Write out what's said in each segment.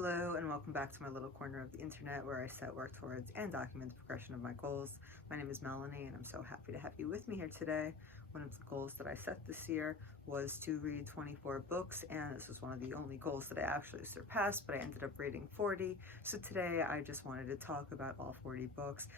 Hello and welcome back to my little corner of the internet where I set, work towards, and document the progression of my goals. My name is Melanie and I'm so happy to have you with me here today. One of the goals that I set this year was to read 24 books, and this was one of the only goals that I actually surpassed, but I ended up reading 40. So today I just wanted to talk about all 40 books,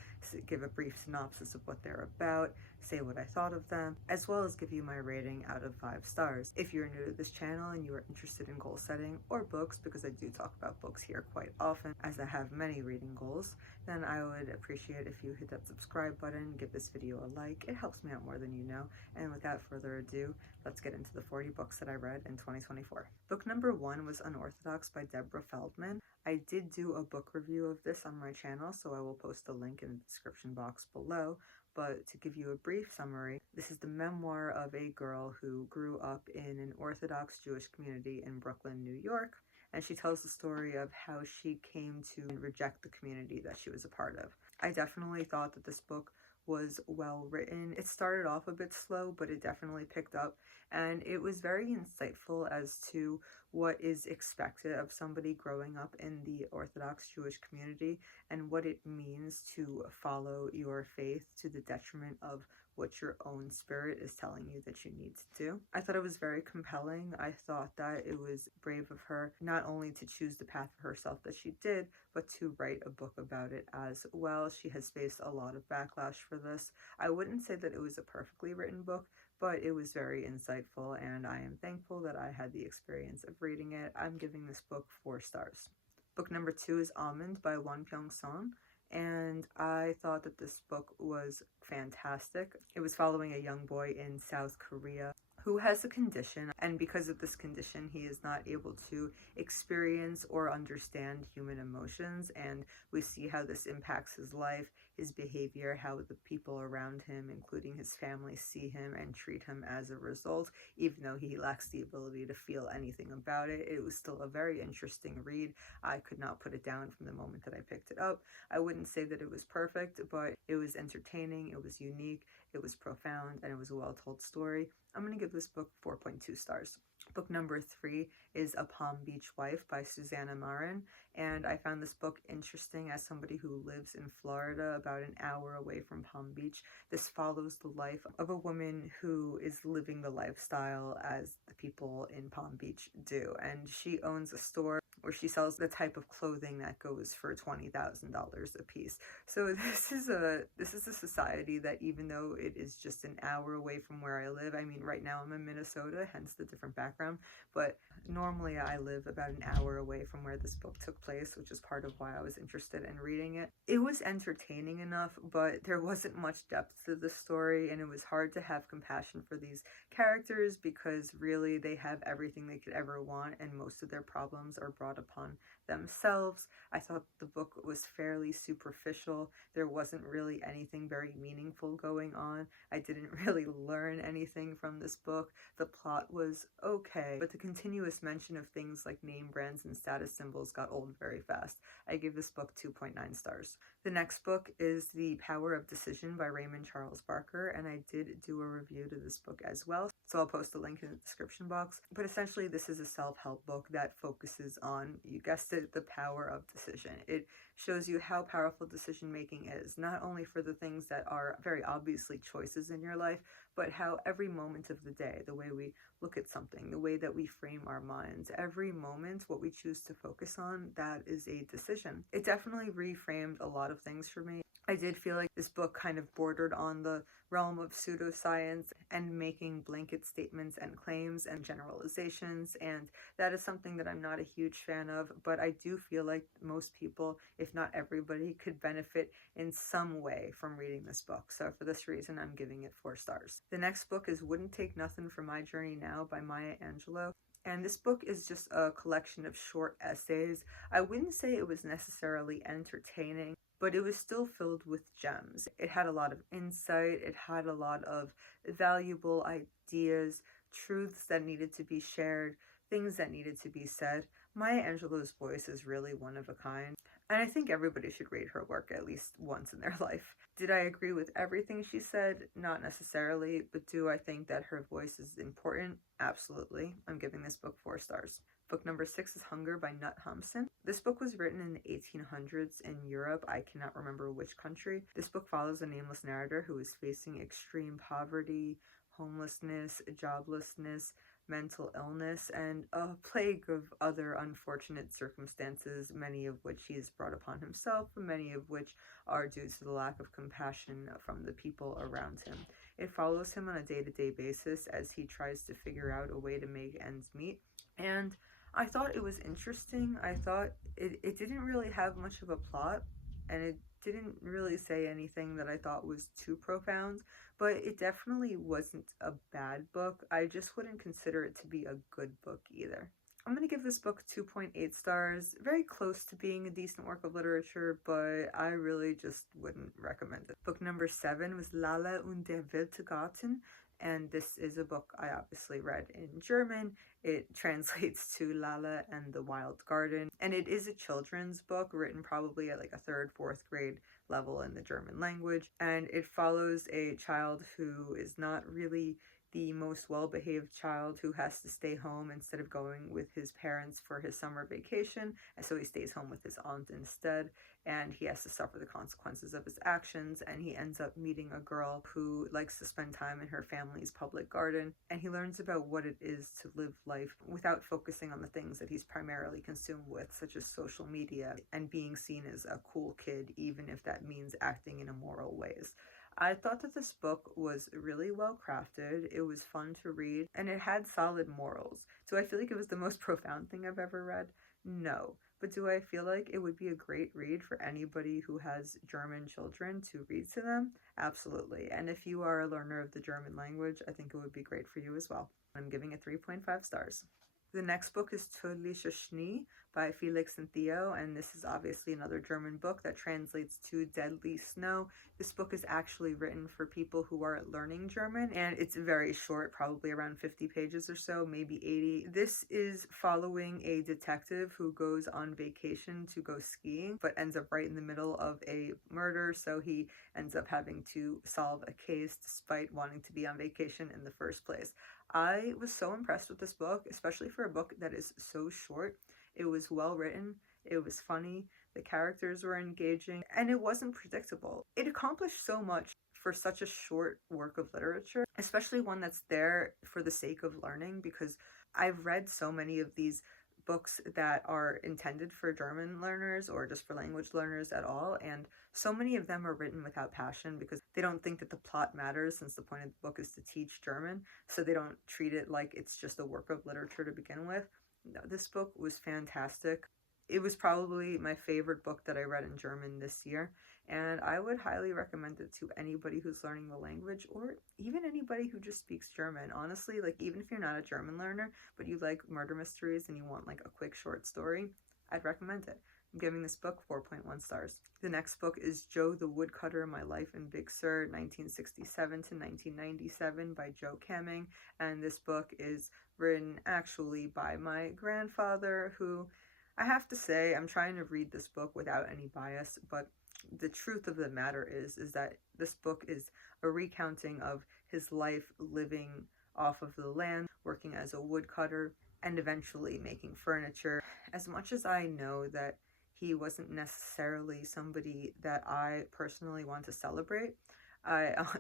give a brief synopsis of what they're about, say what I thought of them, as well as give you my rating out of 5 stars. If you're new to this channel and you are interested in goal setting or books, because I do talk about books here quite often as I have many reading goals, then I would appreciate if you hit that subscribe button, give this video a like. It helps me out more than you know. And without further ado, let's get into the 40 books that I read in 2024. Book number 1 was Unorthodox by Deborah Feldman. I did do a book review of this on my channel, so I will post a link in the description box below. But to give you a brief summary, this is the memoir of a girl who grew up in an Orthodox Jewish community in Brooklyn, New York. And she tells the story of how she came to reject the community that she was a part of. I definitely thought that this book was well written. It started off a bit slow, but it definitely picked up, and it was very insightful as to what is expected of somebody growing up in the Orthodox Jewish community and what it means to follow your faith to the detriment of what your own spirit is telling you that you need to do. I thought it was very compelling. I thought that it was brave of her not only to choose the path for herself that she did, but to write a book about it as well. She has faced a lot of backlash for this. I wouldn't say that it was a perfectly written book, but it was very insightful, and I am thankful that I had the experience of reading it. I'm giving this book 4 stars. Book number 2 is Almond by Won Pyung-son, and I thought that this book was fantastic. It was following a young boy in South Korea who has a condition, and because of this condition he is not able to experience or understand human emotions, and we see how this impacts his life, his behavior, how the people around him, including his family, see him and treat him as a result. Even though he lacks the ability to feel anything about it, it was still a very interesting read. I could not put it down from the moment that I picked it up. I wouldn't say that it was perfect, but it was entertaining, it was unique, it was profound, and it was a well-told story. I'm going to give this book 4.2 stars. Book number 3 is A Palm Beach Wife by Susanna Marin, and I found this book interesting as somebody who lives in Florida, about an hour away from Palm Beach. This follows the life of a woman who is living the lifestyle as the people in Palm Beach do, and she owns a store where she sells the type of clothing that goes for $20,000 a piece. So this is a society that, even though it is just an hour away from where I live, I mean, right now I'm in Minnesota, hence the different background, but normally I live about an hour away from where this book took place, which is part of why I was interested in reading it. It was entertaining enough, but there wasn't much depth to the story, and it was hard to have compassion for these characters because really they have everything they could ever want, and most of their problems are brought upon themselves. I thought the book was fairly superficial. There wasn't really anything very meaningful going on. I didn't really learn anything from this book. The plot was okay, but the continuous mention of things like name brands and status symbols got old very fast. I give this book 2.9 stars. The next book is The Power of Decision by Raymond Charles Barker, and I did do a review to this book as well, so I'll post a link in the description box. But essentially this is a self-help book that focuses on, you guessed it, the power of decision. It shows you how powerful decision making is, not only for the things that are very obviously choices in your life, but how every moment of the day, the way we look at something, the way that we frame our minds, every moment, what we choose to focus on, that is a decision. It definitely reframed a lot of things for me. I did feel like this book kind of bordered on the realm of pseudoscience and making blanket statements and claims and generalizations, and that is something that I'm not a huge fan of, but I do feel like most people, if not everybody, could benefit in some way from reading this book. So for this reason, I'm giving it 4 stars. The next book is Wouldn't Take Nothing for My Journey Now by Maya Angelou. And this book is just a collection of short essays. I wouldn't say it was necessarily entertaining, but it was still filled with gems. It had a lot of insight, it had a lot of valuable ideas, truths that needed to be shared, things that needed to be said. Maya Angelou's voice is really one of a kind, and I think everybody should read her work at least once in their life. Did I agree with everything she said? Not necessarily, but do I think that her voice is important? Absolutely. I'm giving this book 4 stars. Book number 6 is Hunger by Knut Hamsun. This book was written in the 1800s in Europe. I cannot remember which country. This book follows a nameless narrator who is facing extreme poverty, homelessness, joblessness, mental illness, and a plague of other unfortunate circumstances, many of which he has brought upon himself, many of which are due to the lack of compassion from the people around him. It follows him on a day-to-day basis as he tries to figure out a way to make ends meet. And I thought it was interesting. I thought it didn't really have much of a plot, and it didn't really say anything that I thought was too profound, but it definitely wasn't a bad book. I just wouldn't consider it to be a good book either. I'm going to give this book 2.8 stars, very close to being a decent work of literature, but I really just wouldn't recommend it. Book number 7 was Lala und der wilde Garten, and this is a book I obviously read in German. It translates to Lala and the Wild Garden, and it is a children's book written probably at like a 3rd, 4th grade level in the German language, and it follows a child who is not really the most well-behaved child, who has to stay home instead of going with his parents for his summer vacation, and so he stays home with his aunt instead, and he has to suffer the consequences of his actions, and he ends up meeting a girl who likes to spend time in her family's public garden, and he learns about what it is to live life without focusing on the things that he's primarily consumed with, such as social media and being seen as a cool kid, even if that means acting in immoral ways. I thought that this book was really well crafted, it was fun to read, and it had solid morals. Do I feel like it was the most profound thing I've ever read? No. But do I feel like it would be a great read for anybody who has German children to read to them? Absolutely. And if you are a learner of the German language, I think it would be great for you as well. I'm giving it 3.5 stars. The next book is Tödlicher Schnee by Felix and Theo, and this is obviously another German book that translates to Deadly Snow. This book is actually written for people who are learning German, and it's very short, probably around 50 pages or so, maybe 80. This is following a detective who goes on vacation to go skiing, but ends up right in the middle of a murder, so he ends up having to solve a case despite wanting to be on vacation in the first place. I was so impressed with this book, especially for a book that is so short. It was well written, it was funny, the characters were engaging, and it wasn't predictable. It accomplished so much for such a short work of literature, especially one that's there for the sake of learning, because I've read so many of these books that are intended for German learners or just for language learners at all, and so many of them are written without passion because they don't think that the plot matters, since the point of the book is to teach German, so they don't treat it like it's just a work of literature to begin with. No, this book was fantastic. It was probably my favorite book that I read in German this year, and I would highly recommend it to anybody who's learning the language, or even anybody who just speaks German. Honestly, like, even if you're not a German learner, but you like murder mysteries and you want like a quick short story, I'd recommend it. I'm giving this book 4.1 stars. The next book is Joe the Woodcutter, My Life in Big Sur, 1967 to 1997 by Joe Camming, and this book is written actually by my grandfather, who, I have to say, I'm trying to read this book without any bias, but the truth of the matter is that this book is a recounting of his life living off of the land, working as a woodcutter, and eventually making furniture. As much as I know that he wasn't necessarily somebody that I personally want to celebrate,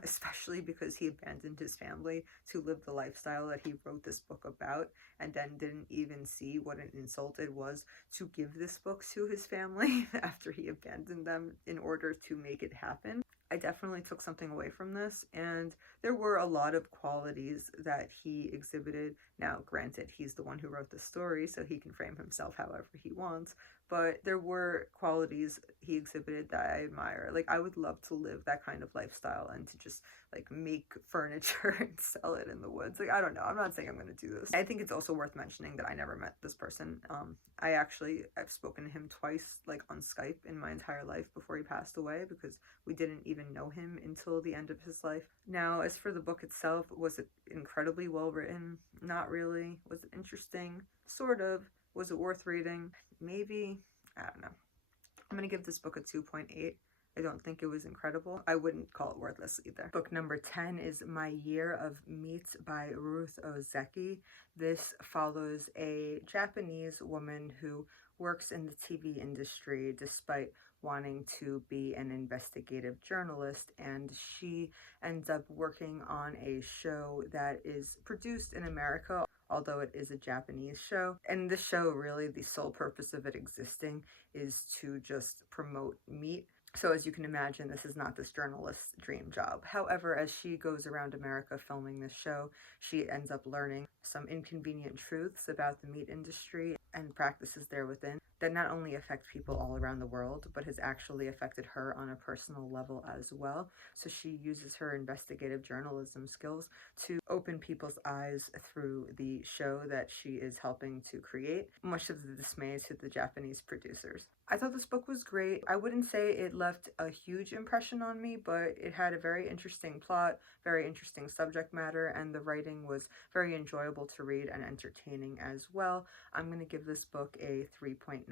especially because he abandoned his family to live the lifestyle that he wrote this book about, and then didn't even see what an insult it was to give this book to his family after he abandoned them in order to make it happen. I definitely took something away from this, and there were a lot of qualities that he exhibited. Now, granted, he's the one who wrote the story, so he can frame himself however he wants, but there were qualities he exhibited that I admire. Like, I would love to live that kind of lifestyle and to just, like, make furniture and sell it in the woods. Like, I don't know. I'm not saying I'm going to do this. I think it's also worth mentioning that I never met this person. I've spoken to him twice, like, on Skype in my entire life before he passed away, because we didn't even know him until the end of his life. Now, as for the book itself, was it incredibly well written? Not really. Was it interesting? Sort of. Was it worth reading? Maybe. I don't know. I'm going to give this book a 2.8. I don't think it was incredible. I wouldn't call it worthless either. Book number 10 is My Year of Meat by Ruth Ozeki. This follows a Japanese woman who works in the TV industry despite wanting to be an investigative journalist, and she ends up working on a show that is produced in America, although it is a Japanese show. And this show, really, the sole purpose of it existing is to just promote meat. So as you can imagine, this is not this journalist's dream job. However, as she goes around America filming this show, she ends up learning some inconvenient truths about the meat industry and practices there within that not only affect people all around the world, but has actually affected her on a personal level as well. So she uses her investigative journalism skills to open people's eyes through the show that she is helping to create, much of the dismay to the Japanese producers. I thought this book was great. I wouldn't say it left a huge impression on me, but it had a very interesting plot, very interesting subject matter, and the writing was very enjoyable to read and entertaining as well. I'm going to give this book a 3.9.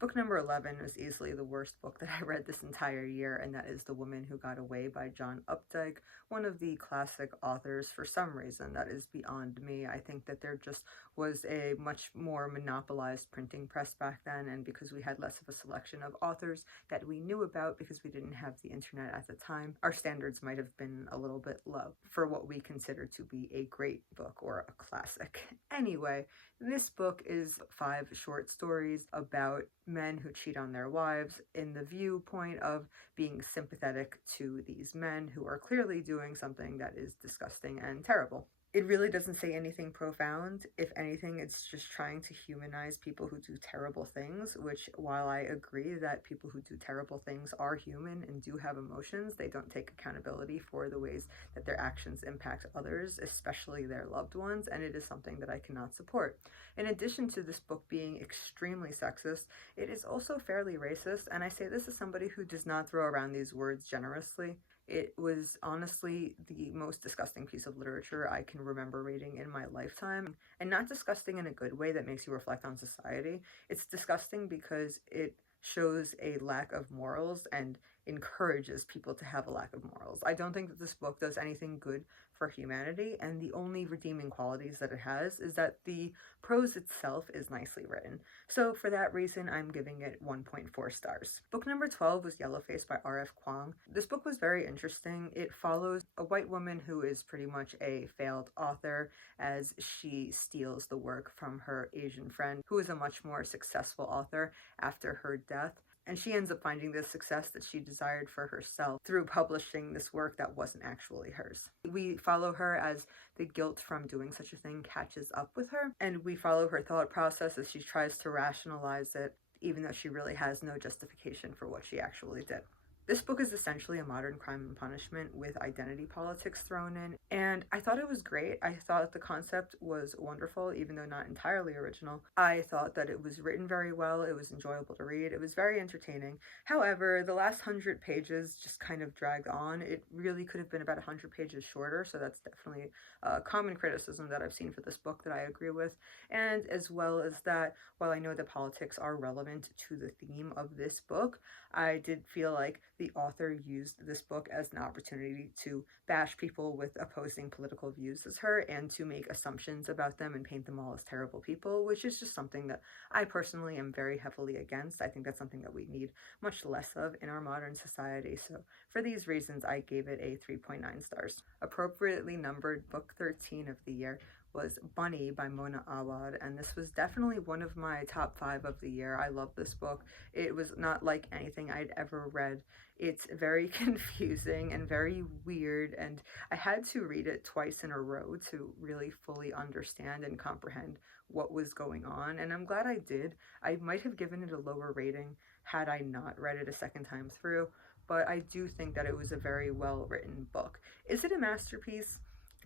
Book number 11 was easily the worst book that I read this entire year, and that is The Woman Who Got Away by John Updike, one of the classic authors. For some reason, that is beyond me. I think that there just was a much more monopolized printing press back then, and because we had less of a selection of authors that we knew about because we didn't have the internet at the time, our standards might have been a little bit low for what we consider to be a great book or a classic. Anyway, this book is 5 short stories about men who cheat on their wives in the viewpoint of being sympathetic to these men who are clearly doing something that is disgusting and terrible. It really doesn't say anything profound. If anything, it's just trying to humanize people who do terrible things, which, while I agree that people who do terrible things are human and do have emotions, they don't take accountability for the ways that their actions impact others, especially their loved ones, and it is something that I cannot support. In addition to this book being extremely sexist, it is also fairly racist, and I say this as somebody who does not throw around these words generously. It was honestly the most disgusting piece of literature I can remember reading in my lifetime. And not disgusting in a good way that makes you reflect on society. It's disgusting because it shows a lack of morals and encourages people to have a lack of morals. I don't think that this book does anything good for humanity, and the only redeeming qualities that it has is that the prose itself is nicely written. So for that reason, I'm giving it 1.4 stars. Book number 12 was Yellowface by R.F. Kuang. This book was very interesting. It follows a white woman who is pretty much a failed author as she steals the work from her Asian friend, who is a much more successful author after her death. And she ends up finding the success that she desired for herself through publishing this work that wasn't actually hers. We follow her as the guilt from doing such a thing catches up with her, and we follow her thought process as she tries to rationalize it, even though she really has no justification for what she actually did. This book is essentially a modern Crime and Punishment with identity politics thrown in, and I thought it was great. I thought the concept was wonderful, even though not entirely original. I thought that it was written very well, it was enjoyable to read, it was very entertaining. However, the last 100 pages just kind of dragged on. It really could have been about 100 pages shorter, so that's definitely a common criticism that I've seen for this book that I agree with. And as well as that, while I know that politics are relevant to the theme of this book, I did feel like the author used this book as an opportunity to bash people with opposing political views as her and to make assumptions about them and paint them all as terrible people, which is just something that I personally am very heavily against. I think that's something that we need much less of in our modern society. So for these reasons, I gave it a 3.9 stars. Appropriately numbered book 13 of the year was Bunny by Mona Awad, and this was definitely one of my top 5 of the year. I love this book. It was not like anything I'd ever read. It's very confusing and very weird, and I had to read it twice in a row to really fully understand and comprehend what was going on, and I'm glad I did. I might have given it a lower rating had I not read it a second time through, but I do think that it was a very well written book. Is it a masterpiece?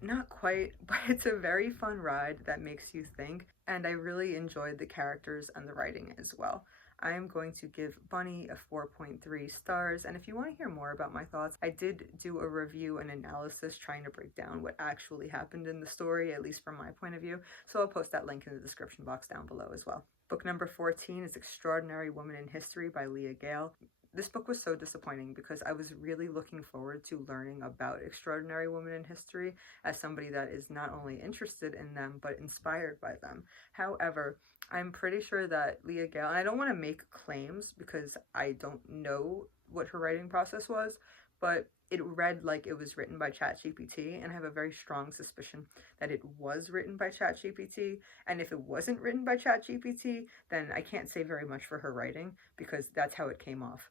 Not quite, but it's a very fun ride that makes you think, and I really enjoyed the characters and the writing as well. I am going to give Bunny a 4.3 stars, and if you want to hear more about my thoughts, I did do a review and analysis trying to break down what actually happened in the story, at least from my point of view, so I'll post that link in the description box down below as well. Book number 14 is Extraordinary Woman in History by Leah Gale. This book was so disappointing because I was really looking forward to learning about extraordinary women in history as somebody that is not only interested in them but inspired by them. However, I'm pretty sure that Leah Gale, and I don't want to make claims because I don't know what her writing process was, but it read like it was written by ChatGPT, and I have a very strong suspicion that it was written by ChatGPT. And if it wasn't written by ChatGPT, then I can't say very much for her writing because that's how it came off.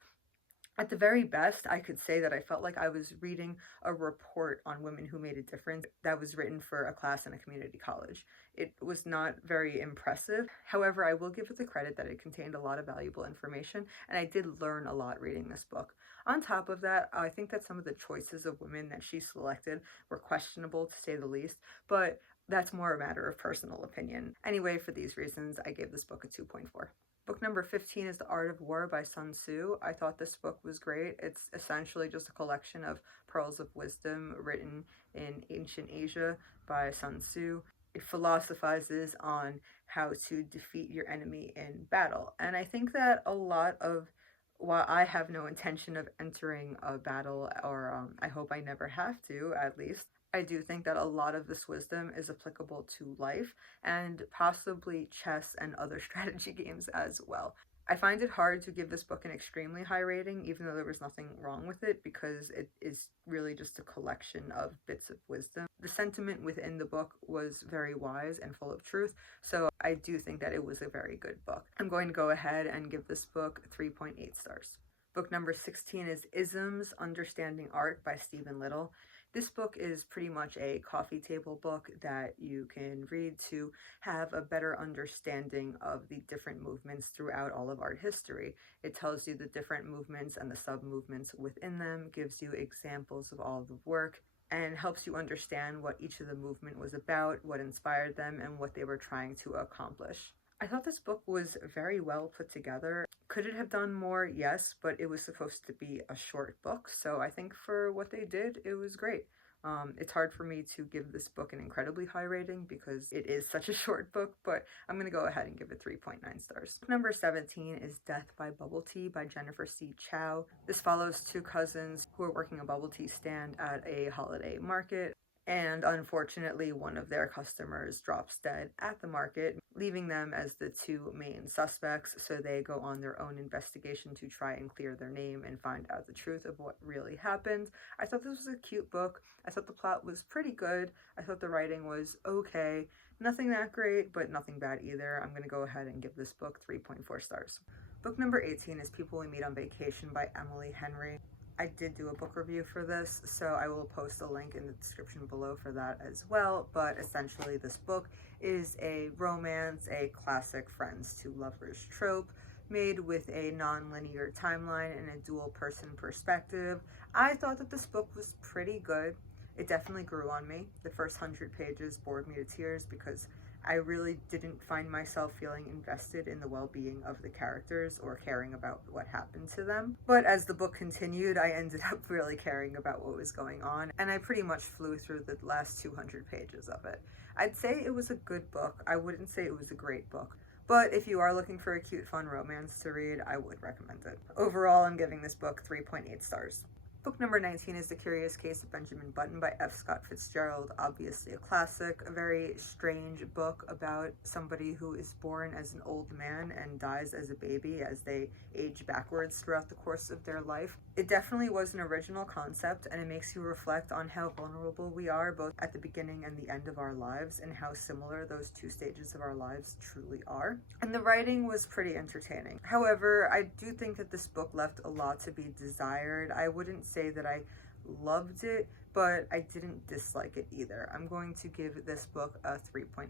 At the very best, I could say that I felt like I was reading a report on women who made a difference that was written for a class in a community college. It was not very impressive. However, I will give it the credit that it contained a lot of valuable information, and I did learn a lot reading this book. On top of that, I think that some of the choices of women that she selected were questionable, to say the least, but that's more a matter of personal opinion. Anyway, for these reasons, I gave this book a 2.4. Book number 15 is The Art of War by Sun Tzu. I thought this book was great. It's essentially just a collection of pearls of wisdom written in ancient Asia by Sun Tzu. It philosophizes on how to defeat your enemy in battle. And I think that a lot of, while I have no intention of entering a battle, or I hope I never have to, at least, I do think that a lot of this wisdom is applicable to life and possibly chess and other strategy games as well. I find it hard to give this book an extremely high rating, even though there was nothing wrong with it, because it is really just a collection of bits of wisdom. The sentiment within the book was very wise and full of truth, so I do think that it was a very good book. I'm going to go ahead and give this book 3.8 stars. Book number 16 is Isms, Understanding Art by Stephen Little. This book is pretty much a coffee table book that you can read to have a better understanding of the different movements throughout all of art history. It tells you the different movements and the sub-movements within them, gives you examples of all the work, and helps you understand what each of the movement was about, what inspired them, and what they were trying to accomplish. I thought this book was very well put together. Could it have done more? Yes, but it was supposed to be a short book, so I think for what they did, it was great. It's hard for me to give this book an incredibly high rating because it is such a short book, but I'm going to go ahead and give it 3.9 stars. Book number 17 is Death by Bubble Tea by Jennifer C. Chow. This follows two cousins who are working a bubble tea stand at a holiday market. And unfortunately, one of their customers drops dead at the market, leaving them as the two main suspects. So they go on their own investigation to try and clear their name and find out the truth of what really happened. I thought this was a cute book. I thought the plot was pretty good. I thought the writing was okay. Nothing that great, but nothing bad either. I'm going to go ahead and give this book 3.4 stars. Book number 18 is People We Meet on Vacation by Emily Henry. I did do a book review for this, so I will post a link in the description below for that as well, but essentially this book is a romance, a classic friends to lovers trope, made with a non-linear timeline and a dual-person perspective. I thought that this book was pretty good. It definitely grew on me. The first 100 pages bored me to tears because I really didn't find myself feeling invested in the well-being of the characters or caring about what happened to them. But as the book continued, I ended up really caring about what was going on, and I pretty much flew through the last 200 pages of it. I'd say it was a good book. I wouldn't say it was a great book. But if you are looking for a cute, fun romance to read, I would recommend it. Overall, I'm giving this book 3.8 stars. Book number 19 is The Curious Case of Benjamin Button by F. Scott Fitzgerald, obviously a classic, a very strange book about somebody who is born as an old man and dies as a baby as they age backwards throughout the course of their life. It definitely was an original concept, and it makes you reflect on how vulnerable we are both at the beginning and the end of our lives and how similar those two stages of our lives truly are. And the writing was pretty entertaining. However, I do think that this book left a lot to be desired. I wouldn't say that I loved it, but I didn't dislike it either. I'm going to give this book a 3.8.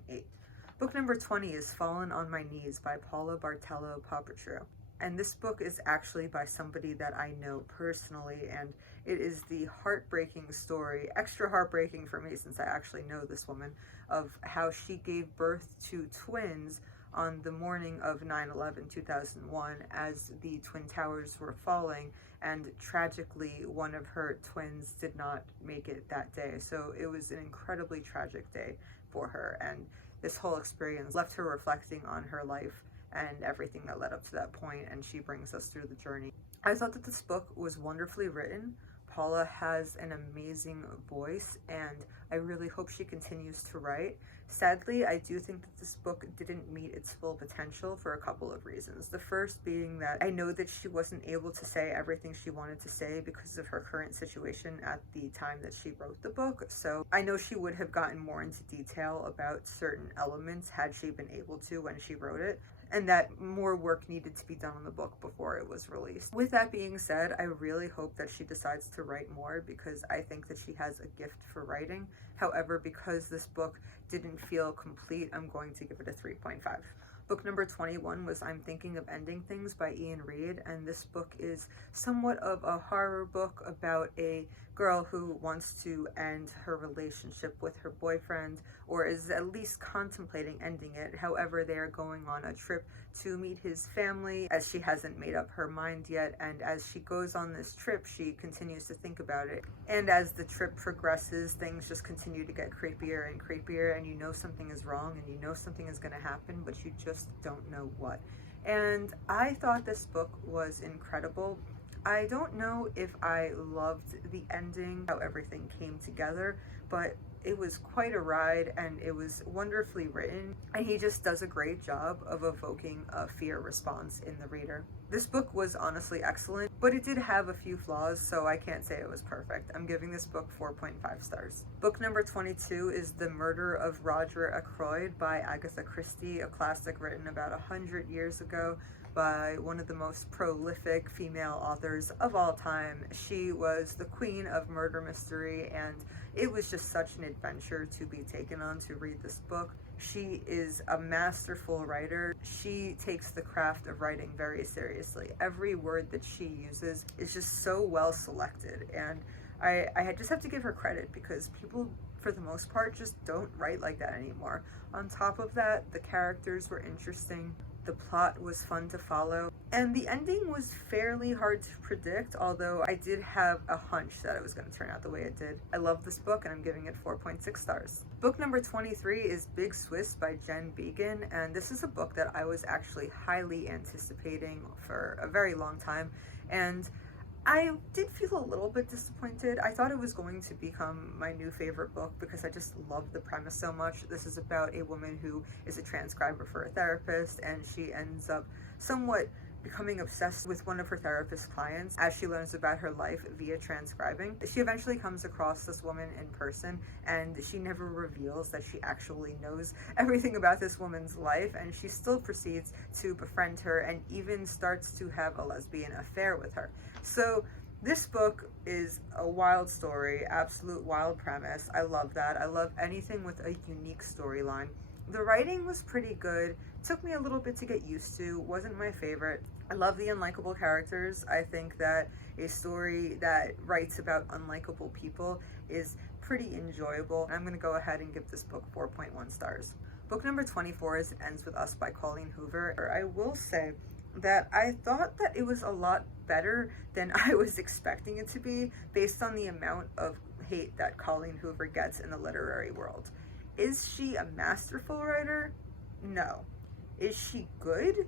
Book number 20 is Fallen on My Knees by Paula Bartello Papatru. And this book is actually by somebody that I know personally, and it is the heartbreaking story, extra heartbreaking for me since I actually know this woman, of how she gave birth to twins on the morning of 9/11/2001 as the Twin Towers were falling, and tragically one of her twins did not make it that day. So it was an incredibly tragic day for her, and this whole experience left her reflecting on her life and everything that led up to that point, and she brings us through the journey. I thought that this book was wonderfully written. Paula has an amazing voice, and I really hope she continues to write. Sadly, I do think that this book didn't meet its full potential for a couple of reasons. The first being that I know that she wasn't able to say everything she wanted to say because of her current situation at the time that she wrote the book. So I know she would have gotten more into detail about certain elements had she been able to when she wrote it, and that more work needed to be done on the book before it was released. With that being said, I really hope that she decides to write more because I think that she has a gift for writing. However, because this book didn't feel complete, I'm going to give it a 3.5. Book number 21 was I'm Thinking of Ending Things by Ian Reid, and this book is somewhat of a horror book about a girl who wants to end her relationship with her boyfriend, or is at least contemplating ending it. However, they are going on a trip to meet his family as she hasn't made up her mind yet, and as she goes on this trip, she continues to think about it. And as the trip progresses, things just continue to get creepier and creepier, and you know something is wrong and you know something is going to happen, but you just don't know what. And I thought this book was incredible. I don't know if I loved the ending, how everything came together, but it was quite a ride and it was wonderfully written, and he just does a great job of evoking a fear response in the reader. This book was honestly excellent, but it did have a few flaws, so I can't say it was perfect. I'm giving this book 4.5 stars. Book number 22 is The Murder of Roger Ackroyd by Agatha Christie, a classic written about 100 years ago by one of the most prolific female authors of all time. She was the queen of murder mystery, and it was just such an adventure to be taken on to read this book. She is a masterful writer. She takes the craft of writing very seriously. Every word that she uses is just so well selected, and I just have to give her credit because people, for the most part, just don't write like that anymore. On top of that, the characters were interesting. The plot was fun to follow, and the ending was fairly hard to predict, although I did have a hunch that it was going to turn out the way it did. I love this book, and I'm giving it 4.6 stars. Book number 23 is Big Swiss by Jen Beagin, and this is a book that I was actually highly anticipating for a very long time, and I did feel a little bit disappointed. I thought it was going to become my new favorite book because I just love the premise so much. This is about a woman who is a transcriber for a therapist, and she ends up somewhat becoming obsessed with one of her therapist clients as she learns about her life via transcribing. She eventually comes across this woman in person, and she never reveals that she actually knows everything about this woman's life, and she still proceeds to befriend her and even starts to have a lesbian affair with her. So this book is a wild story, absolute wild premise. I love that. I love anything with a unique storyline. The writing was pretty good. Took me a little bit to get used to. Wasn't my favorite. I love the unlikable characters. I think that a story that writes about unlikable people is pretty enjoyable. I'm going to go ahead and give this book 4.1 stars. Book number 24 is It Ends With Us by Colleen Hoover. I will say that I thought that it was a lot better than I was expecting it to be based on the amount of hate that Colleen Hoover gets in the literary world. Is she a masterful writer? No. Is she good?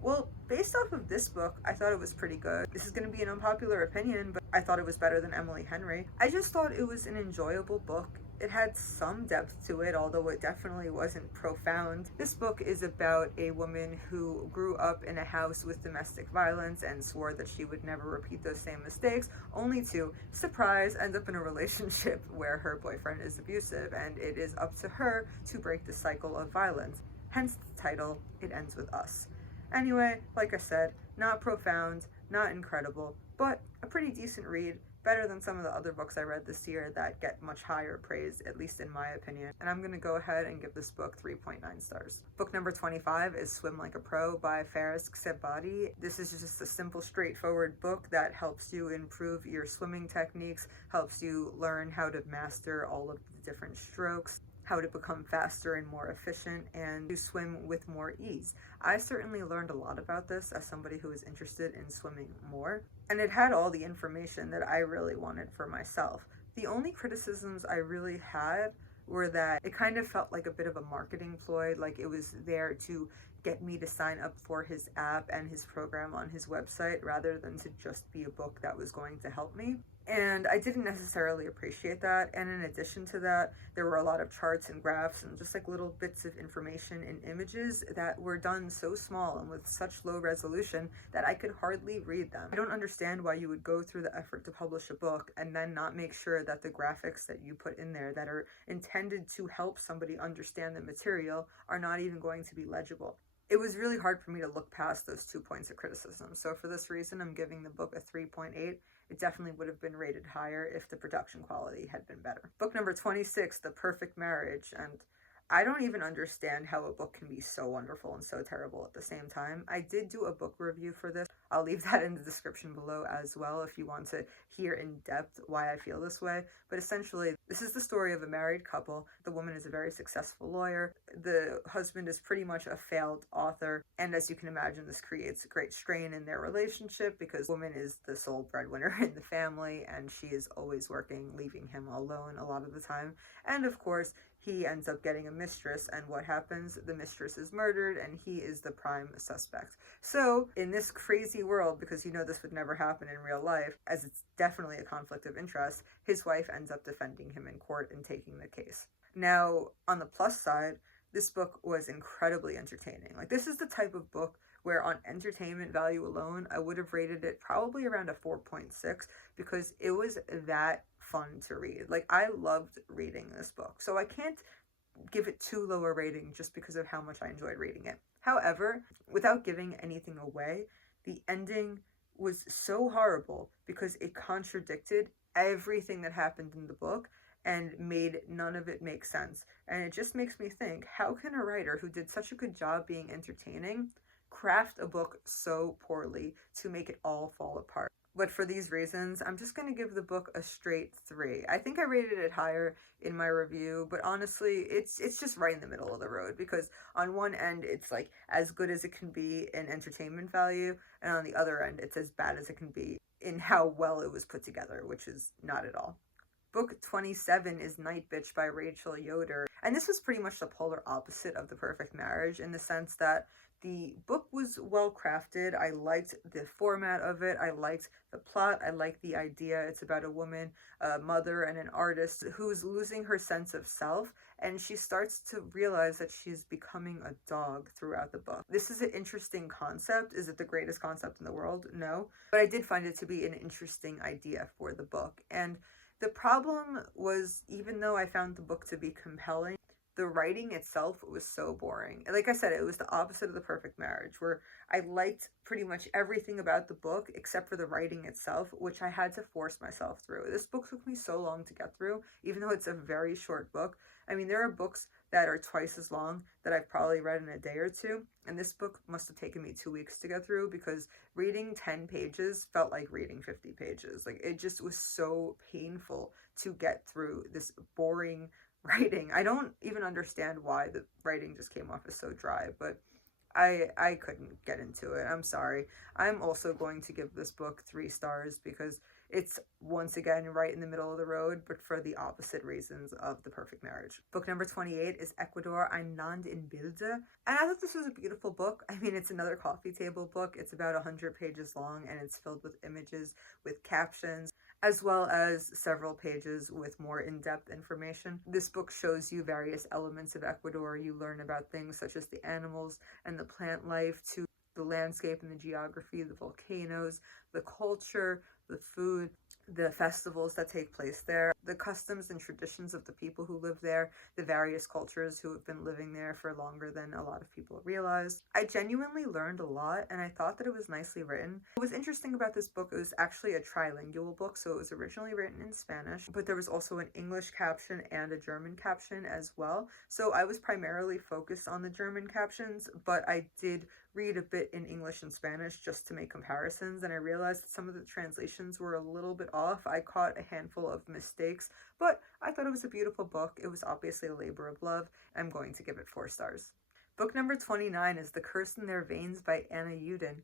Well, based off of this book, I thought it was pretty good. This is going to be an unpopular opinion, but I thought it was better than Emily Henry. I just thought it was an enjoyable book. It had some depth to it, although it definitely wasn't profound. This book is about a woman who grew up in a house with domestic violence and swore that she would never repeat those same mistakes, only to, surprise, end up in a relationship where her boyfriend is abusive, and it is up to her to break the cycle of violence. Hence the title, It Ends With Us. Anyway, like I said, not profound, not incredible, but a pretty decent read. Better than some of the other books I read this year that get much higher praise, at least in my opinion. And I'm going to go ahead and give this book 3.9 stars. Book number 25 is Swim Like a Pro by Faris Ksebati. This is just a simple, straightforward book that helps you improve your swimming techniques, helps you learn how to master all of the different strokes, how to become faster and more efficient, and to swim with more ease. I certainly learned a lot about this as somebody who is interested in swimming more, and it had all the information that I really wanted for myself. The only criticisms I really had were that it kind of felt like a bit of a marketing ploy, like it was there to get me to sign up for his app and his program on his website rather than to just be a book that was going to help me. And I didn't necessarily appreciate that. And in addition to that, there were a lot of charts and graphs and just like little bits of information and images that were done so small and with such low resolution that I could hardly read them. I don't understand why you would go through the effort to publish a book and then not make sure that the graphics that you put in there that are intended to help somebody understand the material are not even going to be legible. It was really hard for me to look past those 2 points of criticism. So for this reason, I'm giving the book a 3.8. It definitely would have been rated higher if the production quality had been better. Book number 26, The Perfect Marriage. And I don't even understand how a book can be so wonderful and so terrible at the same time. I did do a book review for this. I'll leave that in the description below as well if you want to hear in depth why I feel this way. But essentially, this is the story of a married couple. The woman is a very successful lawyer. The husband is pretty much a failed author. And as you can imagine, this creates great strain in their relationship because the woman is the sole breadwinner in the family and she is always working, leaving him alone a lot of the time. And of course, he ends up getting a mistress, and what happens? The mistress is murdered, and he is the prime suspect. So, in this crazy world, because you know this would never happen in real life, as it's definitely a conflict of interest, his wife ends up defending him in court and taking the case. Now, on the plus side, this book was incredibly entertaining. Like, this is the type of book where on entertainment value alone, I would have rated it probably around a 4.6 because it was that fun to read. Like, I loved reading this book. So I can't give it too low a rating just because of how much I enjoyed reading it. However, without giving anything away, the ending was so horrible because it contradicted everything that happened in the book and made none of it make sense. And it just makes me think, how can a writer who did such a good job being entertaining craft a book so poorly to make it all fall apart? But for these reasons, I'm just going to give the book a straight 3. I think I rated it higher in my review, but honestly, it's just right in the middle of the road because on one end, it's like as good as it can be in entertainment value, and on the other end, it's as bad as it can be in how well it was put together, which is not at all. Book 27 is Night Bitch by Rachel Yoder, and this was pretty much the polar opposite of The Perfect Marriage in the sense that the book was well crafted. I liked the format of it. I liked the plot. I liked the idea. It's about a woman, a mother, and an artist who's losing her sense of self, and she starts to realize that she's becoming a dog throughout the book. This is an interesting concept. Is it the greatest concept in the world? No. But I did find it to be an interesting idea for the book. And the problem was, even though I found the book to be compelling, the writing itself was so boring. Like I said, it was the opposite of The Perfect Marriage, where I liked pretty much everything about the book except for the writing itself, which I had to force myself through. This book took me so long to get through, even though it's a very short book. I mean, there are books that are twice as long that I've probably read in a day or two, and this book must have taken me 2 weeks to get through because reading 10 pages felt like reading 50 pages. Like, it just was so painful to get through this boring writing. I don't even understand why the writing just came off as so dry, but I couldn't get into it. I'm sorry. I'm also going to give this book 3 stars because it's once again right in the middle of the road, but for the opposite reasons of The Perfect Marriage. Book number 28 is Ecuador, Ein Land in Bilder. And I thought this was a beautiful book. I mean, it's another coffee table book. It's about 100 pages long and it's filled with images, with captions, as well as several pages with more in-depth information. This book shows you various elements of Ecuador. You learn about things such as the animals and the plant life, to the landscape and the geography, the volcanoes, the culture, the food, the festivals that take place there, the customs and traditions of the people who live there, the various cultures who have been living there for longer than a lot of people realized. I genuinely learned a lot, and I thought that it was nicely written. What was interesting about this book, it was actually a trilingual book, so it was originally written in Spanish, but there was also an English caption and a German caption as well. So I was primarily focused on the German captions, but I did read a bit in English and Spanish just to make comparisons, and I realized that some of the translations were a little bit off. I caught a handful of mistakes, but I thought it was a beautiful book. It was obviously a labor of love. I'm going to give it 4 stars. Book number 29 is The Curse in Their Veins by Anna Uden.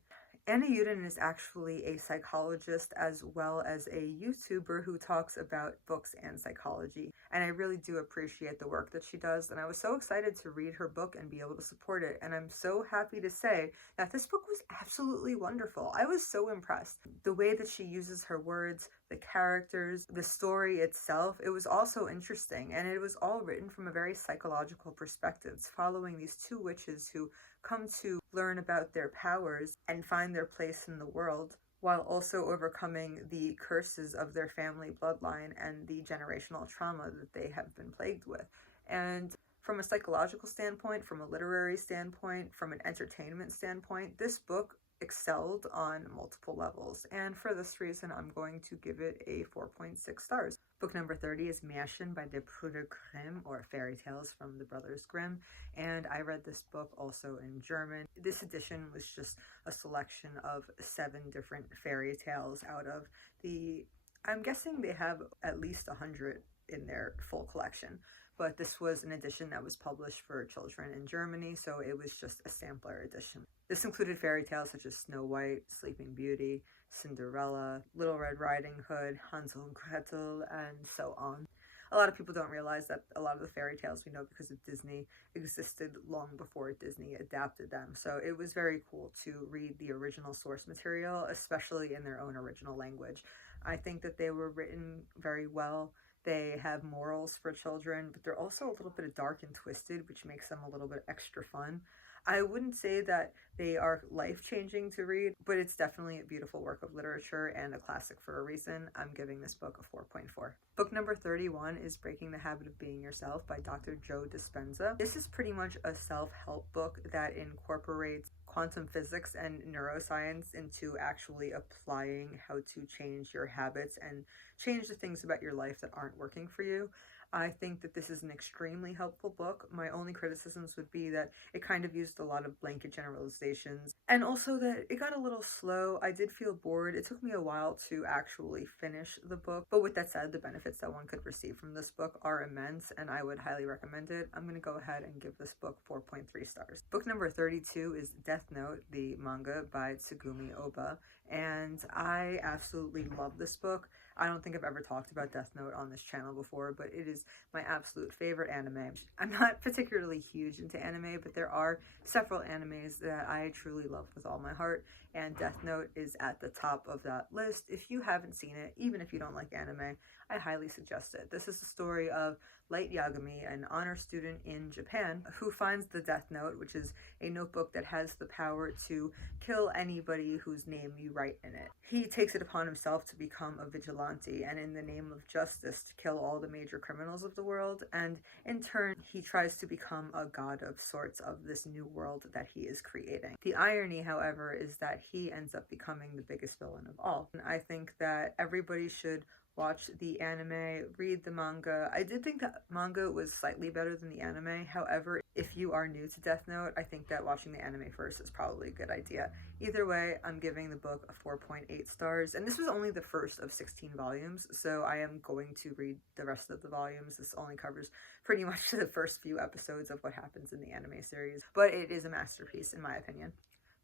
Anna Uden is actually a psychologist as well as a YouTuber who talks about books and psychology. And I really do appreciate the work that she does. And I was so excited to read her book and be able to support it. And I'm so happy to say that this book was absolutely wonderful. I was so impressed. The way that she uses her words, the characters, the story itself, it was also interesting. And it was all written from a very psychological perspective. It's following these two witches who come to learn about their powers and find their place in the world, while also overcoming the curses of their family bloodline and the generational trauma that they have been plagued with. And from a psychological standpoint, from a literary standpoint, from an entertainment standpoint, this book excelled on multiple levels, and for this reason I'm going to give it a 4.6 stars. Book number 30 is Märchen by the Brüder Grimm, or Fairy Tales from the Brothers Grimm, and I read this book also in German. This edition was just a selection of 7 different fairy tales out of the, I'm guessing they have at least 100 in their full collection. But this was an edition that was published for children in Germany, so it was just a sampler edition. This included fairy tales such as Snow White, Sleeping Beauty, Cinderella, Little Red Riding Hood, Hansel and Gretel, and so on. A lot of people don't realize that a lot of the fairy tales we know because of Disney existed long before Disney adapted them. So it was very cool to read the original source material, especially in their own original language. I think that they were written very well. They have morals for children, but they're also a little bit dark and twisted, which makes them a little bit extra fun. I wouldn't say that they are life-changing to read, but it's definitely a beautiful work of literature and a classic for a reason. I'm giving this book a 4.4. Book number 31 is Breaking the Habit of Being Yourself by Dr. Joe Dispenza. This is pretty much a self-help book that incorporates quantum physics and neuroscience into actually applying how to change your habits and change the things about your life that aren't working for you. I think that this is an extremely helpful book. My only criticisms would be that it kind of used a lot of blanket generalizations, and also that it got a little slow. I did feel bored. It took me a while to actually finish the book, but with that said, the benefits that one could receive from this book are immense, and I would highly recommend it. I'm going to go ahead and give this book 4.3 stars. Book number 32 is Death Note, the manga by Tsugumi Oba, and I absolutely love this book. I don't think I've ever talked about Death Note on this channel before, but it is my absolute favorite anime. I'm not particularly huge into anime, but there are several animes that I truly love with all my heart, and Death Note is at the top of that list. If you haven't seen it, even if you don't like anime, I highly suggest it. This is the story of Light Yagami, an honor student in Japan, who finds the Death Note, which is a notebook that has the power to kill anybody whose name you write in it. He takes it upon himself to become a vigilante, and in the name of justice to kill all the major criminals of the world, and in turn he tries to become a god of sorts of this new world that he is creating. The irony, however, is that he ends up becoming the biggest villain of all. And I think that everybody should watch the anime, read the manga. I did think that manga was slightly better than the anime. However, if you are new to Death Note, I think that watching the anime first is probably a good idea. Either way, I'm giving the book a 4.8 stars, and this was only the first of 16 volumes, so I am going to read the rest of the volumes. This only covers pretty much the first few episodes of what happens in the anime series, but it is a masterpiece in my opinion.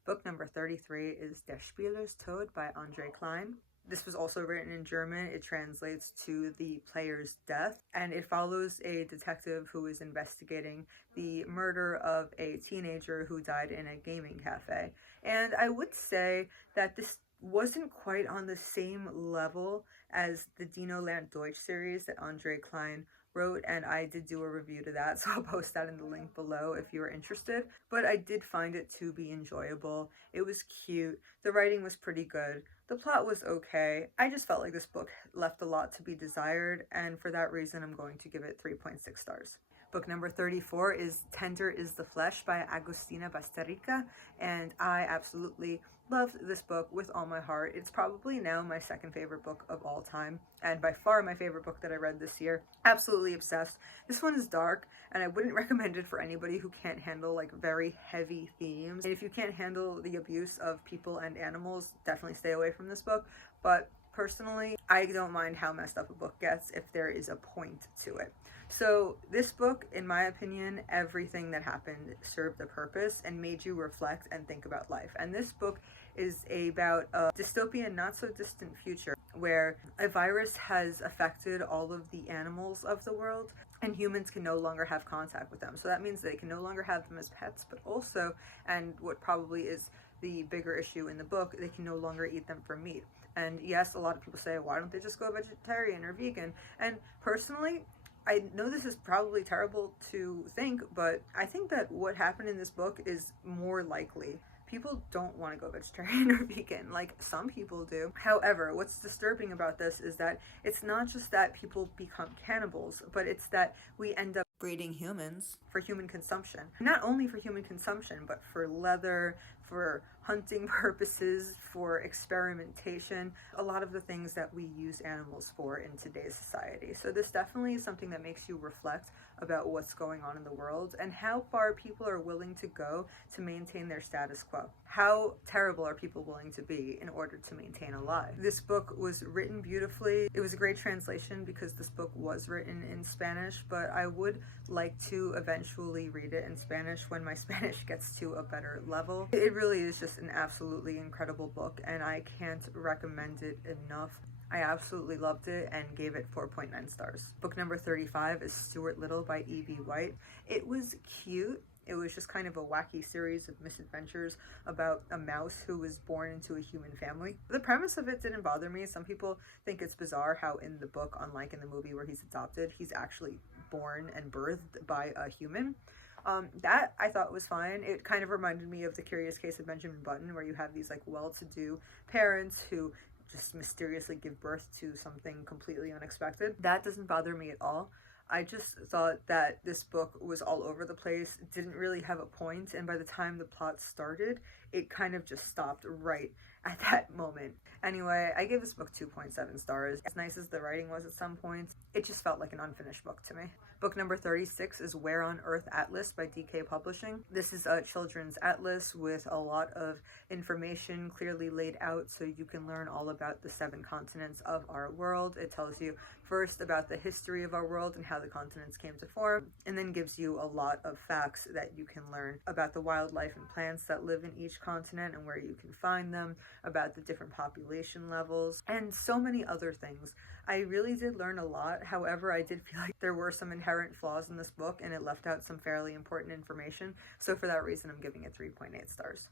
Book number 33 is Der Spieler's Tod by Andre Klein. This was also written in German. It translates to The Player's Death, and it follows a detective who is investigating the murder of a teenager who died in a gaming cafe. And I would say that this wasn't quite on the same level as the Dino, Lernt, Deutsch series that Andre Klein wrote, and I did do a review to that, so I'll post that in the link below if you are interested. But I did find it to be enjoyable. It was cute. The writing was pretty good. The plot was okay. I just felt like this book left a lot to be desired, and for that reason I'm going to give it 3.6 stars. Book number 34 is Tender is the Flesh by Agustina Basterica, and I absolutely loved this book with all my heart. It's probably now my second favorite book of all time, and by far my favorite book that I read this year. Absolutely obsessed. This one is dark, and I wouldn't recommend it for anybody who can't handle like very heavy themes. And if you can't handle the abuse of people and animals, definitely stay away from this book. But personally, I don't mind how messed up a book gets if there is a point to it. So this book, in my opinion, everything that happened served a purpose and made you reflect and think about life. And this book is about a dystopian, not so distant future where a virus has affected all of the animals of the world and humans can no longer have contact with them. So that means they can no longer have them as pets, but also, and what probably is the bigger issue in the book, they can no longer eat them for meat. And yes, a lot of people say, why don't they just go vegetarian or vegan? And personally, I know this is probably terrible to think, but I think that what happened in this book is more likely. People don't want to go vegetarian or vegan, like some people do. However, what's disturbing about this is that it's not just that people become cannibals, but it's that we end up breeding humans for human consumption. Not only for human consumption, but for leather, for hunting purposes, for experimentation, a lot of the things that we use animals for in today's society. So this definitely is something that makes you reflect about what's going on in the world and how far people are willing to go to maintain their status quo. How terrible are people willing to be in order to maintain a lie? This book was written beautifully. It was a great translation because this book was written in Spanish, but I would like to eventually read it in Spanish when my Spanish gets to a better level. It really is just an absolutely incredible book, and I can't recommend it enough. I absolutely loved it and gave it 4.9 stars. Book number 35 is Stuart Little by E.B. White. It was cute. It was just kind of a wacky series of misadventures about a mouse who was born into a human family. The premise of it didn't bother me. Some people think it's bizarre how in the book, unlike in the movie where he's adopted, he's actually born and birthed by a human. That I thought was fine. It kind of reminded me of The Curious Case of Benjamin Button, where you have these like well-to-do parents who just mysteriously give birth to something completely unexpected. That doesn't bother me at all. I just thought that this book was all over the place, didn't really have a point, and by the time the plot started, it kind of just stopped right at that moment. Anyway, I gave this book 2.7 stars. As nice as the writing was at some points, it just felt like an unfinished book to me. Book number 36 is Where on Earth Atlas by DK Publishing. This is a children's atlas with a lot of information clearly laid out so you can learn all about the 7 continents of our world. It tells you first about the history of our world and how the continents came to form, and then gives you a lot of facts that you can learn about the wildlife and plants that live in each continent and where you can find them, about the different population levels, and so many other things. I really did learn a lot. However, I did feel like there were some inherent flaws in this book and it left out some fairly important information. So for that reason, I'm giving it 3.8 stars.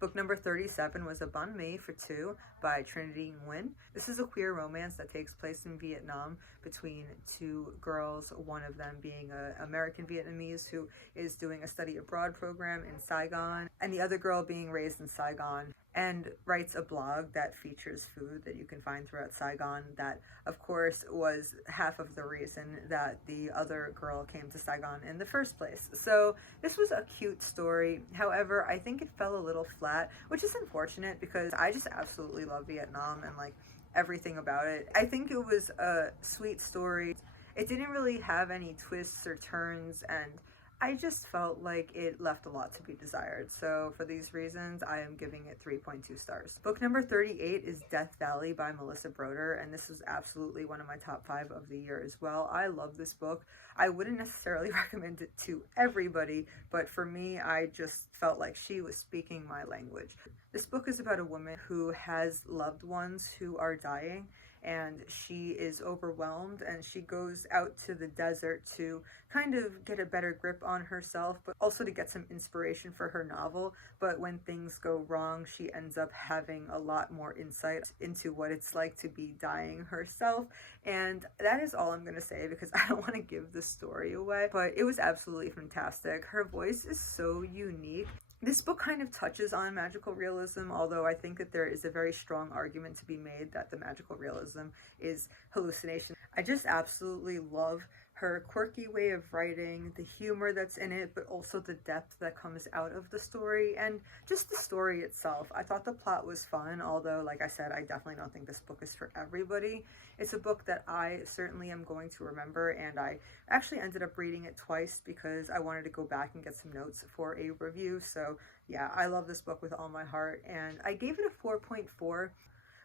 Book number 37 was A Banh Mi for Two by Trinity Nguyen. This is a queer romance that takes place in Vietnam between 2 girls, one of them being an American Vietnamese who is doing a study abroad program in Saigon, and the other girl being raised in Saigon and writes a blog that features food that you can find throughout Saigon. That, of course, was half of the reason that the other girl came to Saigon in the first place. So this was a cute story. However, I think it fell a little flat, which is unfortunate because I just absolutely love Vietnam and like everything about it. I think it was a sweet story. It didn't really have any twists or turns, and I just felt like it left a lot to be desired. So for these reasons, I am giving it 3.2 stars. Book number 38 is Death Valley by Melissa Broder, and this was absolutely one of my top 5 of the year as well. I love this book. I wouldn't necessarily recommend it to everybody, but for me, I just felt like she was speaking my language. This book is about a woman who has loved ones who are dying, and she is overwhelmed, and she goes out to the desert to kind of get a better grip on herself, but also to get some inspiration for her novel. But when things go wrong, she ends up having a lot more insight into what it's like to be dying herself. And that is all I'm gonna say because I don't want to give the story away, but it was absolutely fantastic. Her voice is so unique. This book kind of touches on magical realism, although I think that there is a very strong argument to be made that the magical realism is hallucination. I just absolutely love her quirky way of writing, the humor that's in it, but also the depth that comes out of the story, and just the story itself. I thought the plot was fun, although, like I said, I definitely don't think this book is for everybody. It's a book that I certainly am going to remember, and I actually ended up reading it twice because I wanted to go back and get some notes for a review. So yeah, I love this book with all my heart, and I gave it a 4.4.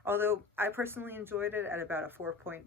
Although I personally enjoyed it at about a 4.9,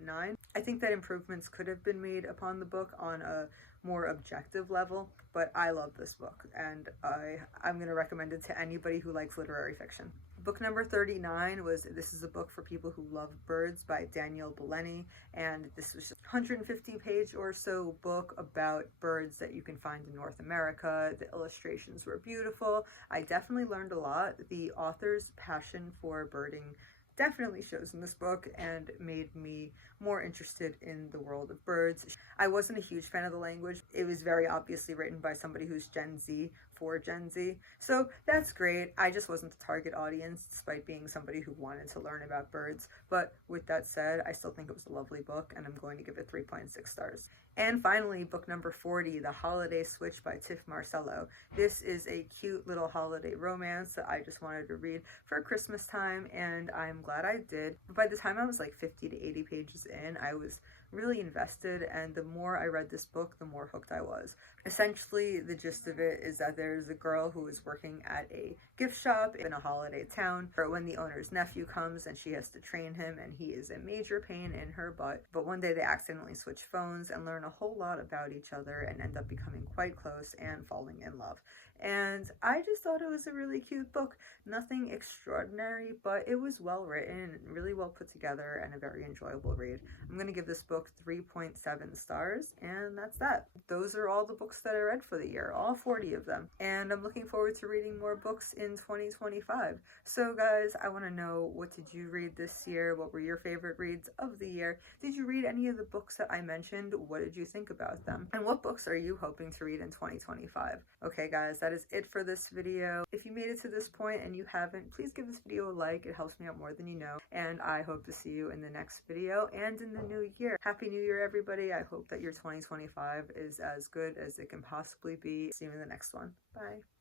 I think that improvements could have been made upon the book on a more objective level, but I love this book, and I'm going to recommend it to anybody who likes literary fiction. Book number 39 was This is a Book for People Who Love Birds by Daniel Belleni, and this was just a 150 page or so book about birds that you can find in North America. The illustrations were beautiful. I definitely learned a lot. The author's passion for birding definitely shows in this book and made me more interested in the world of birds. I wasn't a huge fan of the language. It was very obviously written by somebody who's Gen Z for Gen Z. So that's great. I just wasn't the target audience despite being somebody who wanted to learn about birds. But with that said, I still think it was a lovely book and I'm going to give it 3.6 stars. And finally, book number 40, The Holiday Switch by Tiff Marcello. This is a cute little holiday romance that I just wanted to read for Christmas time, and I'm glad I did. But by the time I was like 50 to 80 pages in, I was really invested, and the more I read this book, the more hooked I was. Essentially, the gist of it is that there's a girl who is working at a gift shop in a holiday town for when the owner's nephew comes and she has to train him, and he is a major pain in her butt. But one day they accidentally switch phones and learn a whole lot about each other and end up becoming quite close and falling in love. And I just thought it was a really cute book. Nothing extraordinary, but it was well written, really well put together, and a very enjoyable read. I'm going to give this book 3.7 stars, and that's that. Those are all the books that I read for the year, all 40 of them. And I'm looking forward to reading more books in 2025. So guys, I want to know, what did you read this year? What were your favorite reads of the year? Did you read any of the books that I mentioned? What did you think about them? And what books are you hoping to read in 2025? Okay guys, that is it for this video. If you made it to this point and you haven't, please give this video a like. It helps me out more than you know. And I hope to see you in the next video and in the new year. Happy New Year, everybody. I hope that your 2025 is as good as it can possibly be. See you in the next one. Bye.